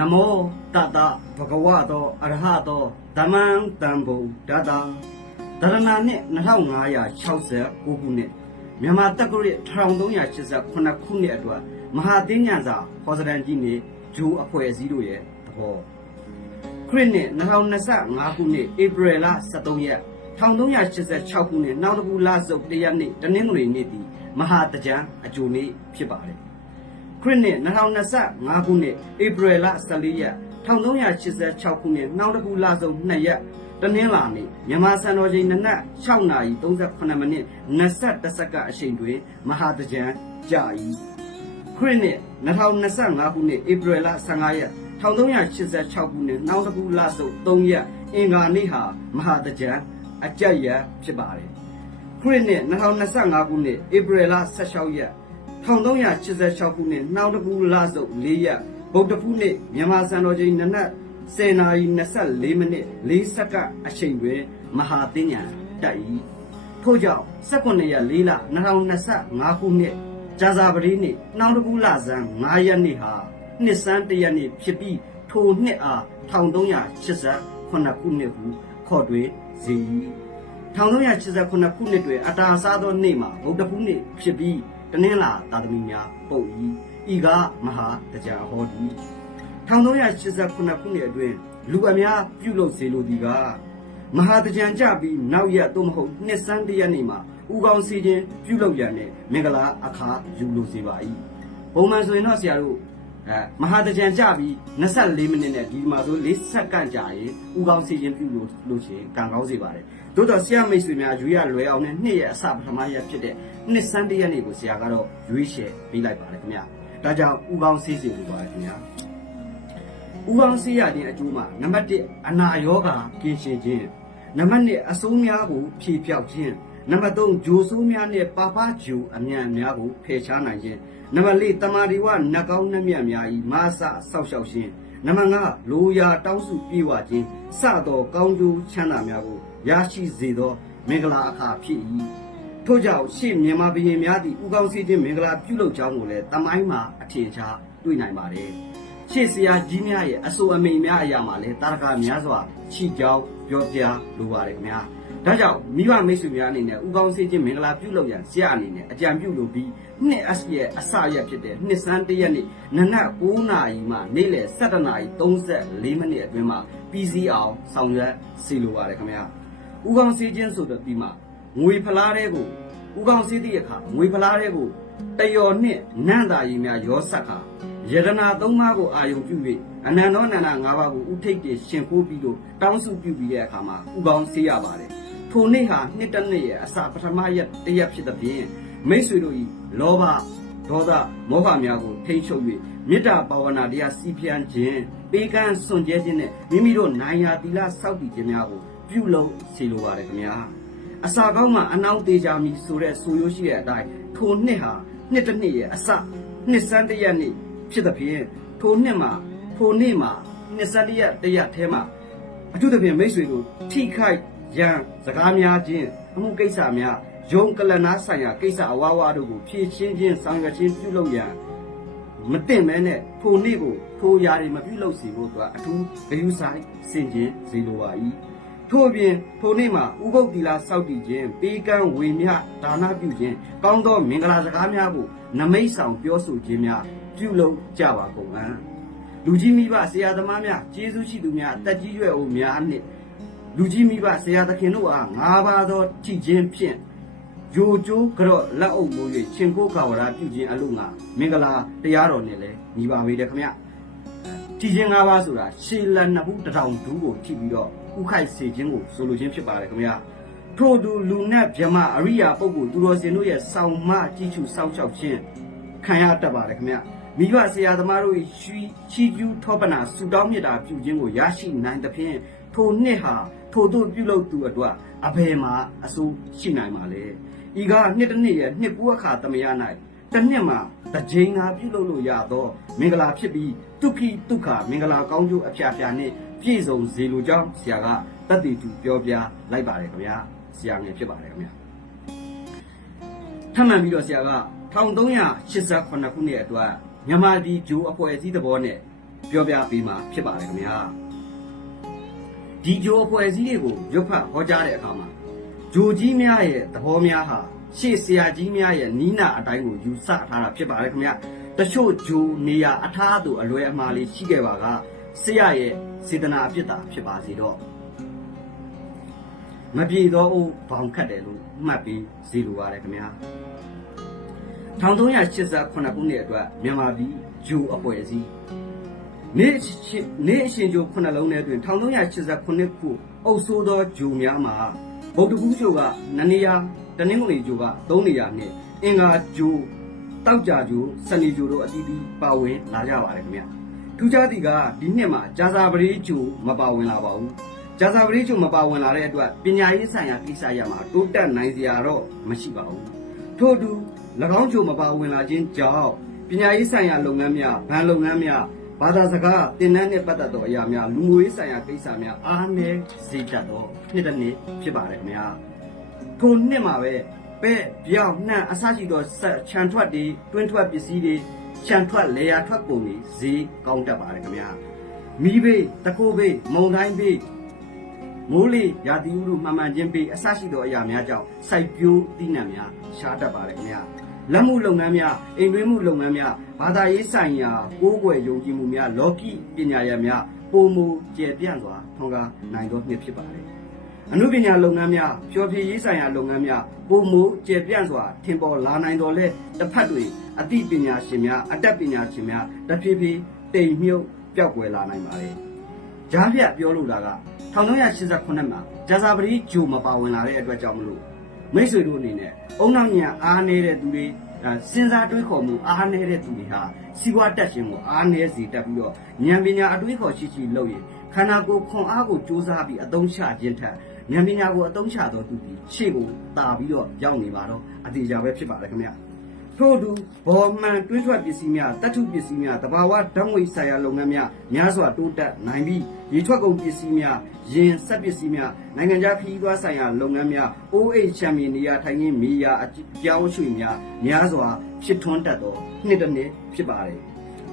နမောတတဘဂဝတောအရဟတောဓမ္မံတံဗုဒ္ဓတာဒရဏနှစ်2569ခုနှစ်မြန်မာတက္ကရာ1388ခုနှစ်အတွက်မဟာသင်းညံစာဟောစတန်ကြီးနေဂျိုးအဖွဲ့အစည်းတို့ရဲ့သဘောခရစ်နှစ်2025ခုနှစ်ဧပြီလ23ရက်1386ခုနှစ်နောက်တစ်ခုလစုပ်တရက်နေ့တနင်္ဂနွေနေ့သည်မဟာတကြံအကျိုးနေ့ဖြစ်ပါတယ် ခရစ်နှစ်2025ခုနှစ်ဧပြီလ14ရက်1386ခုနှစ်နောက်တစ်ခုလဆုံး2ရက်တနင်္လာနေ့မြန်မာစံတော်ချိန်နနက်6နာရီ38မိနစ်21စက္ကန့်အချိန်တွင်မဟာတကြံကြာ၏ခရစ်နှစ်2025ခုနှစ်ဧပြီလ15ရက်1386ခုနှစ်နောက်တစ်ခုလဆုံး3ရက်အင်္ဂါနေ့ဟာမဟာတကြံအကြက်ရက်ဖြစ်ပါတယ်ခရစ်နှစ်2025ခုနှစ်ဧပြီလ16ရက် 1386ခုနှစ်နောက်တစ်ခုလစုပ်4ရက်ဗုဒ္ဓဖူးနေ့မြန်မာစံတော်ချိန်နနက်10နာရီ24မိနစ်4စက္ကန့်အချိန်တွင်မဟာသင်းညာတက်၏ထို့ကြောင့်18ရက်4လ2025ခုနှစ်ဇာဇာပတိနေ့နောက်တစ်ခုလဆန်း9ရက်နေ့ဟာနှစ်စန်း1ရက်နေ့ဖြစ်ပြီးထိုနှစ်အား1388ခုနှစ်ဟုခေါ်တွင်စေ၏1389ခုနှစ်တွင်အတာစားသောနေ့မှာဗုဒ္ဓဖူးနေ့ဖြစ်ပြီး တနင်္လာသာသမီများပုတ်၏ဤကမဟာတရားဟောသည်1389ခုနှစ်အတွင်းလူအများပြုလုပ်စေလိုသည်ကမဟာတရားကြပြီးနောက်ရက်သို့မဟုတ်နှစ်စန်းတစ်ရက်နေ့မှာဥကောင်းစီခြင်းပြုလုပ်ရန်နဲ့မင်္ဂလာအခါယူလိုစေပါ၏ပုံမှန်ဆိုရင်တော့ဆရာတို့အဲမဟာတကြံကြပြီး24မိနစ်နဲ့ဒီမှာဆို4စက္ကန့်ကြာရင်ဥကောင်းစီခြင်းပြုလို့လို့ရှိရင်ကံကောင်းစေပါတယ် သို့တော့ဆရာမိတ်ဆွေများရွေးရလွယ်အောင်နဲ့နှစ်ရက်အစပထမရက်ဖြစ်တဲ့နှစ်စန်းတစ်ရက်နေ့ကိုဆရာကတော့ရွေးချယ်ပေးလိုက်ပါတယ်ခင်ဗျာဒါကြောင့်ဥကောင်းစီစီလိုပါတယ်ခင်ဗျာဥကောင်းစီရခြင်းအကျိုးမှာနံပါတ်1အနာရောဂါကင်းရှင်းခြင်းနံပါတ်2အဆိုးများကိုဖြေပြောက်ခြင်း နံပါတ်3ဂျိုဆိုးများနဲ့ပါပဂျိုအမြန်များကိုဖယ်ရှားနိုင်ခြင်းနံပါတ်4တမာဒီဝနတ်ကောင်းနှမြတ်များဤမာစဆောက်ရှောက်ခြင်းနံပါတ်5လိုရာတောင်းစုပြေဝခြင်းစသောကောင်းကျိုးချမ်းသာများကိုရရှိစေသောမင်္ဂလာအခါဖြစ်၏ထို့ကြောင့်ရှေ့မြန်မာဘုရင်များသည့်ဥကောင်းစီခြင်းမင်္ဂလာပြုလုပ်ကြောင်းကိုလည်းတမိုင်းမှာအထင်ရှားတွေ့နိုင်ပါတယ် ရှေ့ဆရာကြီးများရဲ့အဆိုအမိန်များအရာမှာလည်းတာရကများစွာချီကြောင်းပြောပြလိုပါတယ်ခင်ဗျာဒါကြောင့်မိဘမိတ်ဆွေများအနေနဲ့ဥကောင်းစေခြင်းမင်္ဂလာပြုလုပ်ရန်ဆရာအနေနဲ့အကြံပြုလိုပြီးနှစ်အစရဲ့အစရက်ဖြစ်တဲ့နှစ်စန်းတစ်ရက်နေ့နနက်9နာရီမှနေ့လယ်17နာရီ34မိနစ်အတွင်းမှာပြီးစီးအောင်ဆောင်ရွက်စီလိုပါတယ်ခင်ဗျာဥကောင်းစေခြင်းဆိုတော့ဒီမှာငွေဖလားတဲ့ကိုဥကောင်းစေသည့်အခါငွေဖလားတဲ့ကို တယော်နှင့်နန္တာရီများရောဆက်ခါယတနာသုံးပါးကိုအာယုံပြု၍အနန္တောနန္ဒ၅ပါးကိုဥထိတ်တည်ရှင်ခိုးပြီးတော့တောင်းစုပြုပြီးတဲ့အခါမှာဥကောင်းစေရပါတယ်ထိုနေ့ဟာနှစ်တစ်နှစ်ရဲ့အစာပထမရက်တစ်ရက်ဖြစ်တဲ့ဖြင့်မိတ်ဆွေတို့ဤလောဘဒေါသမောဟများကိုထိန်းချုပ်၍မေတ္တာဘာဝနာတရားစီဖြန်းခြင်းပေးကမ်းစွန့်ကြဲခြင်းနဲ့မိမိတို့နိုင်ရာသီလစောင့်တည်ခြင်းများကိုပြုလုပ်စေလိုပါတယ်ခင်ဗျာ အစာကောင်းမှအနောက်သေးကြမည်ဆိုတဲ့ဆိုရိုးရှိတဲ့အတိုင်းထိုနှစ်ဟာနှစ်တစ်နှစ်ရဲ့အစနှစ်စန်းတစ်ရက်နေ့ဖြစ်တဲ့ဖြင့်ထိုနှစ်မှာထိုနေ့မှာနှစ်စန်းတစ်ရက်တစ်ရက်ထဲမှာအထူးသဖြင့်မိတ်ဆွေတို့ထိခိုက်ရန်စကားများခြင်းအမှုကိစ္စများယုံကလနာဆိုင်ရာကိစ္စအဝါဝါတို့ကိုဖြည့်ရှင်းခြင်းဆောင်ရွက်ခြင်းပြုလုပ်ရန်မတင်မဲနဲ့ထိုနေ့ကိုထိုຢာတွေမပြုလုပ်စီဖို့သူကအထူးဂရုစိုက်စင်ခြင်းစီလိုပါ၏ ထို့အပြင်ထိုနေ့မှာဥပုပ်တီလာစောက်တည်ခြင်းပေးကမ်းဝေမျှဒါနပြုခြင်းကောင်းသောမင်္ဂလာစကားများကိုနမိတ်ဆောင်ပြောဆိုခြင်းများပြုလုပ်ကြပါကုန်အံ့လူကြီးမိဘဆရာသမားများကျေးဇူးရှိသူများအသက်ကြီးရွယ်အိုများနှင့်လူကြီးမိဘဆရာသခင်တို့အားငါးပါးသောကြည်ခြင်းဖြင့်ဂျိုကျိုးကြော့လက်အုပ်မိုး၍ရှင်ကိုကာဝရာပြုခြင်းအလို့ငါမင်္ဂလာတရားတော်နဲ့လည်းညီပါပေတယ်ခမညာကြည်ခြင်း၅ပါးဆိုတာရှေလန်နှစ်ဘူးတစ်ထောင်ဒူးကိုထိပြီးတော့ ဥခိုက်စေခြင်းကိုဆိုလိုခြင်းဖြစ်ပါတယ်ခမညာထို့သူလူနဲ့ဗြဟ္မအရိယာပုဂ္ဂိုလ်သူတော်စင်တို့ရဲ့ဆောင်းမကြည်ချူစောင့်ရှောက်ခြင်းခံရတတ်ပါတယ်ခမညာမိဘဆရာသမားတို့ရှီချီကျူးထောပနာဆူတောင်းမြတ်တာပြုခြင်းကိုရရှိနိုင်သဖြင့်ထိုနှစ်ဟာထိုတို့ပြုလုပ်သူအတွက်အဘယ်မှာအစိုးရှိနိုင်ပါလဲဤကနှစ်တစ်နှစ်ရဲ့နှစ်ကူအခါသမယ၌တစ်နှစ်မှာတစ်ကြိမ်သာပြုလုပ်လို့ရသော မင်္ဂလာဖြစ်ပြီးဒုက္ခိဒုက္ခမင်္ဂလာကောင်းကျိုးအဖျားဖျားနဲ့ ပြည့်စုံစေလိုကြောင်းဆရာကတတ်တည်သူပြောပြလိုက်ပါတယ်ခင်ဗျာဆရာငယ်ဖြစ်ပါတယ်ခင်ဗျာထပ်မံပြီးတော့ဆရာက1388ခုနှစ်အတွက်မြန်မာပြည်ဂျိုးအဖွဲ့အစည်းသဘောနဲ့ပြောပြပေးမှာဖြစ်ပါတယ်ခင်ဗျာဒီဂျိုအဖွဲ့အစည်းတွေကိုရွတ်ဖတ်ဟောကြားတဲ့အခါမှာဂျိုကြီးများရဲ့သဘောများဟာရှေ့ဆရာကြီးများရဲ့နီးနာအတိုင်းကိုယူဆထားတာဖြစ်ပါတယ်ခင်ဗျာတချို့ဂျိုနေရာအထားသူအလွယ်အမှားလေးရှိခဲ့ပါက ဆရာရဲ့စေတနာအဖြစ်သာဖြစ်ပါစေတော့မပြေတော့အိုးဘောင်ခတ်တယ်လို့မှတ်ပြီးဇီလိုပါတယ်ခင်ဗျာ1388ခုနှစ်အတွက်မြန်မာပြည်ဂျူအဖွဲ့အစည်းနေ့ရှိနေ့အရှင်ဂျူခုနှစ်လုံးထဲတွင်1388ခုအုပ်ဆိုးသောဂျူများမှာဗုဒ္ဓဂူးဂျူက2နေရာတနင်္ဂနွေဂျူက3နေရာနဲ့အင်္ဂါဂျူတောက်ကြဂျူစနေဂျူတို့အတီးတီးပါဝင်လာကြပါတယ်ခင်ဗျာ ထူးခြားသည့်ကဒီနှစ်မှာဂျာဇာပရိဂျူမပါဝင်လာပါဘူးဂျာဇာပရိချုံမပါဝင်လာတဲ့အတွက်ပညာရေးဆိုင်ရာကိစ္စရမှာတိုးတက်နိုင်စရာတော့မရှိပါဘူးထို့အတူ၎င်းချုံမပါဝင်လာခြင်းကြောင့်ပညာရေးဆိုင်ရာလုပ်ငန်းများဗန်လုပ်ငန်းများဘာသာစကားတင်နန်းနဲ့ပတ်သက်သောအရာများလူမှုရေးဆိုင်ရာကိစ္စများအားနည်းစေတတ်သောနှစ်တစ်နှစ်ဖြစ်ပါတယ်ခင်ဗျာထိုနှစ်မှာပဲ ပဲ့ပြောင်းနှံ့အစရှိသောဆက်ခြံထွက်တွေတွင်းထွက်ပစ္စည်းတွေခြံထွက်လေယာထွက်ကုန်တွေဈေးကောင်းတတ်ပါတယ်ခင်ဗျာမီးဘေးတကိုးဘေးမုံတိုင်းဘေးမိုးလေရာသီဥတုမှန်မှန်ချင်းပေးအဆရှိသောအရာများကြောင့်စိုက်ပျိုးသီးနှံများရှားတတ်ပါတယ်ခင်ဗျာလက်မှုလုပ်ငန်းများအိမ်တွင်းမှုလုပ်ငန်းများဘာသာရေးဆိုင်ရာကိုးကွယ်ယုံကြည်မှုများလောကီပညာရပ်များပုံမူကျယ်ပြန့်စွာထွန်းကားနိုင်သောနှစ်ဖြစ်ပါတယ် အနုပညာလုပ်ငန်းများပျော်ဖြေရေးဆိုင်ရာလုပ်ငန်းများပုံမူကျယ်ပြန့်စွာထင်ပေါ်လာနိုင်တော်လဲတစ်ဖက်တွင်အသိပညာရှင်များအတတ်ပညာရှင်များတဖြည်းဖြည်းတိမ်မြုပ်ပျောက်ကွယ်လာနိုင်ပါတယ်ကြားဖြတ်ပြောလို့တာက1389မှာဂျာဇာပရီဂျိုမပါဝင်လာတဲ့အတွက်ကြောင့်မလို့မိတ်ဆွေတို့အနေနဲ့အုံနောက်ညံအားနေတဲ့သူတွေအဲစဉ်းစားတွေးခေါ်မှုအားနေတဲ့သူတွေဟာစီးပွားတက်ရှင်ကိုအားနေစေတတ်ပြီးတော့ဉာဏ်ပညာအတွေးခေါ်ရှိရှိလုပ်ရင်ခန္ဓာကိုယ်ခွန်အားကိုစ조사ပြီးအသုံးချခြင်းထက် ဉာဏ်ပညာကိုအသုံးချတော်သူဒီရှေ့ကိုတာပြီးတော့ရောက်နေပါတော့အတေချာပဲဖြစ်ပါတယ်ခင်ဗျာထို့အတူဘော်မှန်တွင်းထွက်ပစ္စည်းများတတ်ထုပစ္စည်းများတဘာဝဓာတ်ငွေဆိုင်ရာလုပ်ငန်းများများစွာတိုးတက်နိုင်ပြီးရေထွက်ကုန်ပစ္စည်းများရင်ဆက်ပစ္စည်းများနိုင်ငံခြားခရီးသွားဆိုင်ရာလုပ်ငန်းများ OH ချမ်ပီယံနေရာထိုင်ခြင်းမီယာအပြောင်းရွှေ့များများစွာဖြစ်ထွန်းတတ်သောနှစ်တစ်နှစ်ဖြစ်ပါတယ်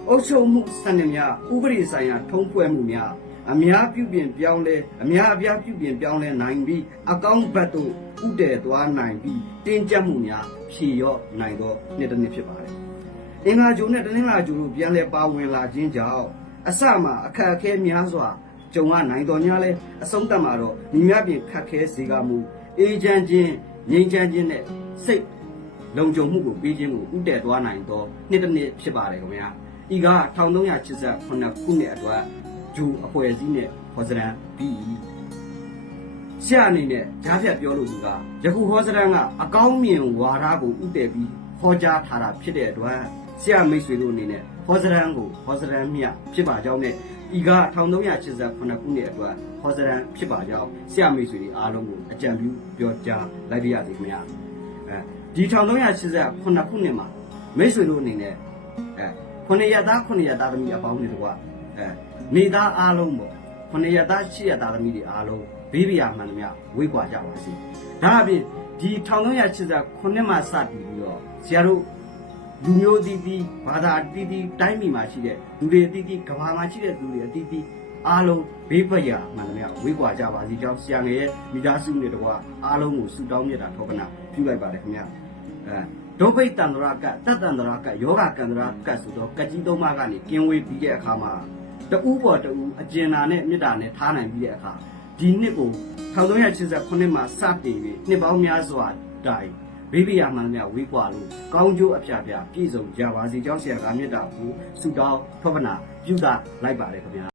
အုပ်ချုပ်မှုစနစ်များဥပဒေဆိုင်ရာထုံးဖွဲ့မှုများ အများပြုပြင်ပြောင်းလဲအများအပြားပြုပြင်ပြောင်းလဲနိုင်ပြီးအကောင့်ဘတ်တို့ဥတည်သွားနိုင်ပြီးတင်းကျပ်မှုများဖြေရော့နိုင်သောနှစ်တစ်နှစ်ဖြစ်ပါတယ်။အင်္ဂါဂျိုနဲ့တနင်္လာဂျိုတို့ပြန်လဲပါဝင်လာခြင်းကြောင့်အစမှအခက်အခဲများစွာကြုံရနိုင်တော်များလဲအဆုံးသတ်မှာတော့ညီများပြင်ခက်ခဲစေကမူအေဂျင့်ချင်းငြိမ်းချမ်းခြင်းနဲ့စိတ်လုံခြုံမှုကိုပေးခြင်းကိုဥတည်သွားနိုင်သောနှစ်တစ်နှစ်ဖြစ်ပါတယ်ခင်ဗျာ။ဤက1388ခုနှစ်အတွက် ဂျူအဖွဲ့အစည်းနဲ့ဖော်စရန်ပြီးဆရာအနေနဲ့ဂျားဖြတ်ပြောလို့သူကယခုဟောစရန်ကအကောင်းမြင်ဝါဒကိုဥတည်ပြီးဟောကြားထားတာဖြစ်တဲ့အတွက်ဆရာမိတ်ဆွေတို့အနေနဲ့ဟောစရန်ကိုဟောစရန်မြတ်ဖြစ်ပါကြောင်းနဲ့ဤက1389ခုနှစ်အတွက်ဟောစရန်ဖြစ်ပါကြောင်းဆရာမိတ်ဆွေတွေအားလုံးကိုအကြံပြုပြောကြားလိုက်ပါရစေခင်ဗျာအဲဒီ1389ခုနှစ်မှာမိတ်ဆွေတို့အနေနဲ့အဲခုနှစ်ရက်သားခုနှစ်ရက်သားသမီးအပေါင်းတွေတော့ အဲနေသားအားလုံးပေါ့ခုနှစ်ရက်သားရှစ်ရက်သားသမီးတွေအားလုံးဘေးပြာမှန်သမျှဝေးကွာကြပါစေ။ဒါအပြင်ဒီ1380ခုနှစ်မှစတည်ပြီးတော့ဆရာတို့လူမျိုးအသီးသီးဘာသာအသီးသီးတိုင်းပြည်မှာရှိတဲ့လူတွေအသီးသီးကမ္ဘာမှာရှိတဲ့လူတွေအသီးသီးအားလုံးဘေးပရာမှန်သမျှဝေးကွာကြပါစေကြောင်းဆရာငယ်ရဲ့မိသားစုတွေတကွာအားလုံးကိုဆုတောင်းမြတ်တာထောပနာပြုလိုက်ပါတယ်ခင်ဗျာ။အဲဒုဗိတ်တန္တရာကတတ်တန္တရာကယောဂကန္တရာကဆိုတော့ကကြီးသုံးပါးကနေကင်းဝေးပြီးတဲ့အခါမှာ တူပေါ်တူအကျဉ်းနာနဲ့မေတ္တာနဲ့ထားနိုင်ပြီးတဲ့အခါဒီနှစ်ကို1389မှာစတင်ပြီးနှစ်ပေါင်းများစွာတိုင်ဘေးဘီယာမှန်များဝေးကွာလို့ကောင်းကျိုးအဖျားဖျားပြည့်စုံကြပါစေကြောင်းဆရာကမြတ်တာကိုဆုတောင်းထောပနာပြုတာလိုက်ပါတယ်ခင်ဗျာ